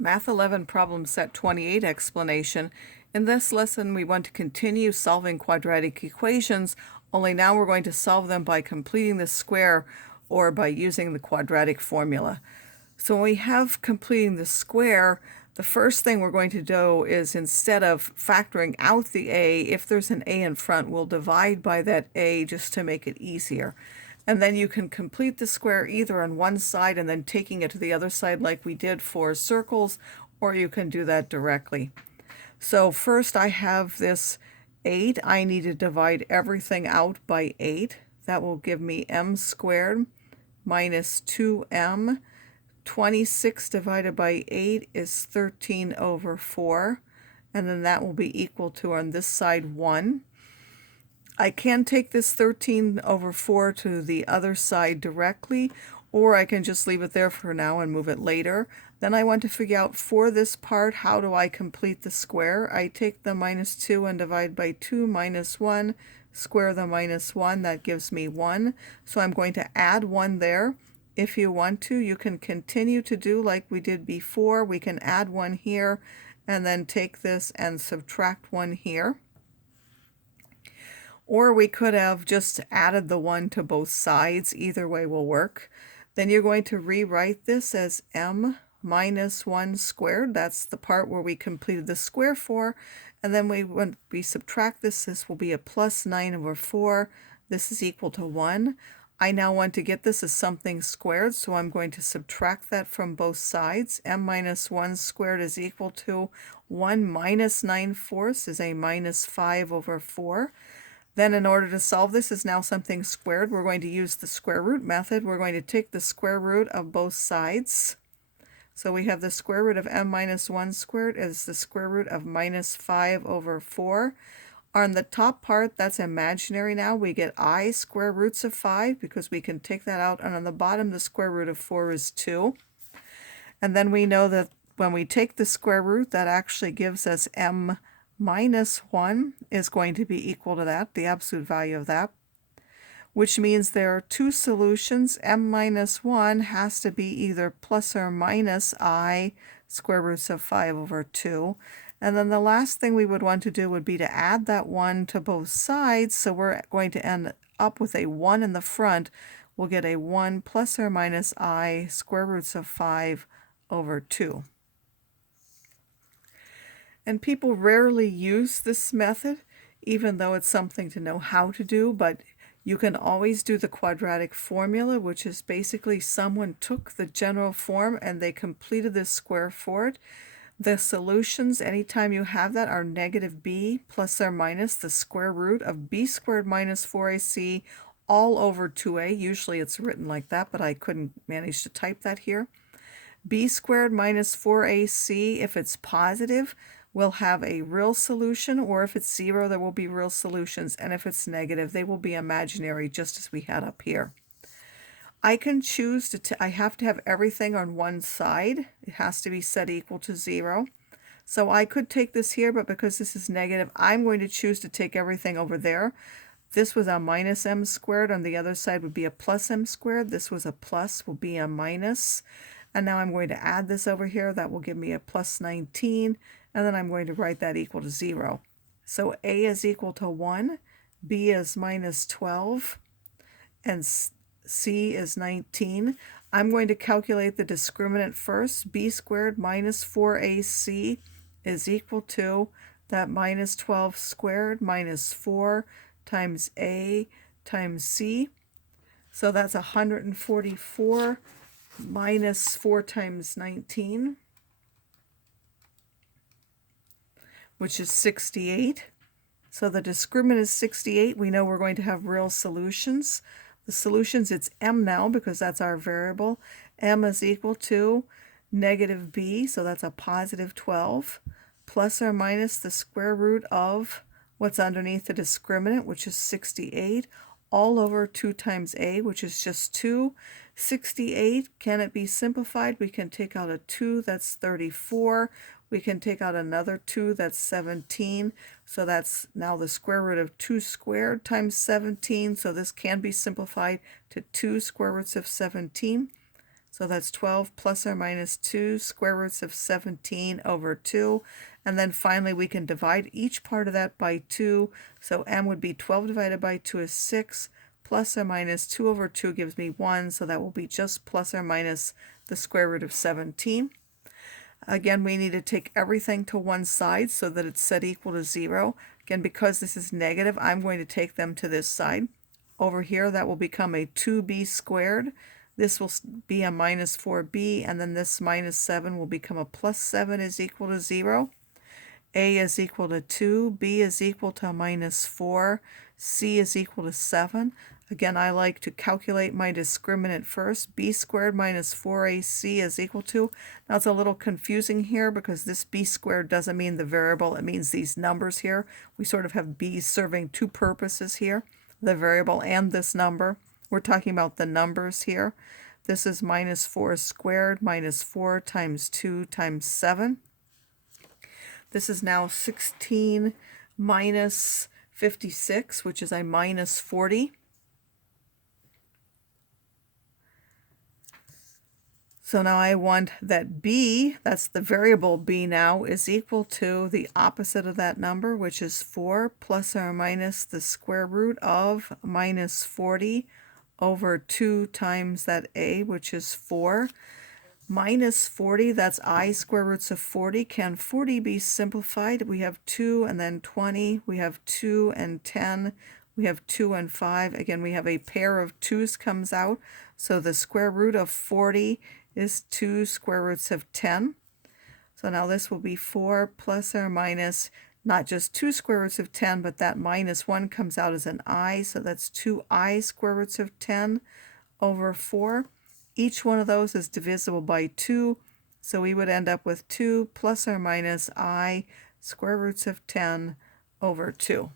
Math 11 problem set 28 explanation. In this lesson, we want to continue solving quadratic equations, only now we're going to solve them by completing the square or by using the quadratic formula. So when we have completing the square, the first thing we're going to do is, instead of factoring out the a, if there's an a in front, we'll divide by that a just to make it easier. And then you can complete the square either on one side and then taking it to the other side like we did for circles, or you can do that directly. So first I have this 8. I need to divide everything out by 8. That will give me m squared minus 2m. 26 divided by 8 is 13 over 4. And then that will be equal to, on this side, 1. I can take this 13 over 4 to the other side directly, or I can just leave it there for now and move it later. Then I want to figure out, for this part, how do I complete the square? I take the minus 2 and divide by 2 minus 1, square the minus 1, that gives me 1. So I'm going to add 1 there. If you want to, you can continue to do like we did before. We can add 1 here, and then take this and subtract 1 here. Or we could have just added the 1 to both sides. Either way will work. Then you're going to rewrite this as m minus 1 squared. That's the part where we completed the square for. And then when we subtract this, this will be a plus 9 over 4. This is equal to 1. I now want to get this as something squared, so I'm going to subtract that from both sides. M minus 1 squared is equal to 1 minus 9/4 is a minus 5 over 4. Then in order to solve this as now something squared, we're going to use the square root method. We're going to take the square root of both sides. So we have the square root of m minus 1 squared is the square root of minus 5 over 4. On the top part, that's imaginary now. We get I square roots of 5 because we can take that out. And on the bottom, the square root of 4 is 2. And then we know that when we take the square root, that actually gives us m minus 1 is going to be equal to that, the absolute value of that, which means there are two solutions. M minus 1 has to be either plus or minus I square roots of 5 over 2. And then the last thing we would want to do would be to add that 1 to both sides, so we're going to end up with a 1 in the front. We'll get a 1 plus or minus I square roots of 5 over 2. And people rarely use this method, even though it's something to know how to do, but you can always do the quadratic formula, which is basically someone took the general form and they completed this square for it. The solutions, anytime you have that, are negative b plus or minus the square root of b squared minus 4ac all over 2a. Usually it's written like that, but I couldn't manage to type that here. B squared minus 4ac, if it's positive, will have a real solution, or if it's 0, there will be real solutions, and if it's negative, they will be imaginary, just as we had up here. I can choose to, I have to have everything on one side. It has to be set equal to 0. So I could take this here, but because this is negative, I'm going to choose to take everything over there. This was a minus m squared. On the other side would be a plus m squared. This was a plus, will be a minus. And now I'm going to add this over here. That will give me a plus 19. And then I'm going to write that equal to 0. So a is equal to 1, b is minus 12, and c is 19. I'm going to calculate the discriminant first. B squared minus 4ac is equal to that minus 12 squared minus 4 times a times c. So that's 144 minus 4 times 19, which is 68. So the discriminant is 68. We know we're going to have real solutions. The solutions, it's m now because that's our variable. M is equal to negative b, so that's a positive 12, plus or minus the square root of what's underneath the discriminant, which is 68, all over 2 times a, which is just 2. 68, can it be simplified? We can take out a 2, that's 34. We can take out another 2, that's 17. So that's now the square root of 2 squared times 17. So this can be simplified to 2 square roots of 17. So that's 12 plus or minus 2 square roots of 17 over 2. And then finally we can divide each part of that by 2. So m would be 12 divided by 2 is 6, plus or minus 2 over 2 gives me 1, so that will be just plus or minus the square root of 17. Again, we need to take everything to one side so that it's set equal to 0. Again, because this is negative, I'm going to take them to this side. Over here, that will become a 2b squared. This will be a minus 4b, and then this minus 7 will become a plus 7 is equal to 0. A is equal to 2, b is equal to minus 4, c is equal to 7. Again, I like to calculate my discriminant first. B squared minus 4ac is equal to. Now it's a little confusing here because this b squared doesn't mean the variable, it means these numbers here. We sort of have b's serving two purposes here, the variable and this number. We're talking about the numbers here. This is minus 4 squared minus 4 times 2 times 7. This is now 16 minus 56, which is a minus 40. So now I want that b, that's the variable b now, is equal to the opposite of that number, which is 4 plus or minus the square root of minus 40 over 2 times that a, which is 4. Minus 40, that's I square roots of 40. Can 40 be simplified? We have 2 and then 20. We have 2 and 10. We have 2 and 5. Again, we have a pair of 2's comes out. So the square root of 40 is 2 square roots of 10. So now this will be 4 plus or minus, not just 2 square roots of 10, but that minus 1 comes out as an I. So that's 2I square roots of 10 over 4. Each one of those is divisible by 2, so we would end up with 2 plus or minus I square roots of 10 over 2.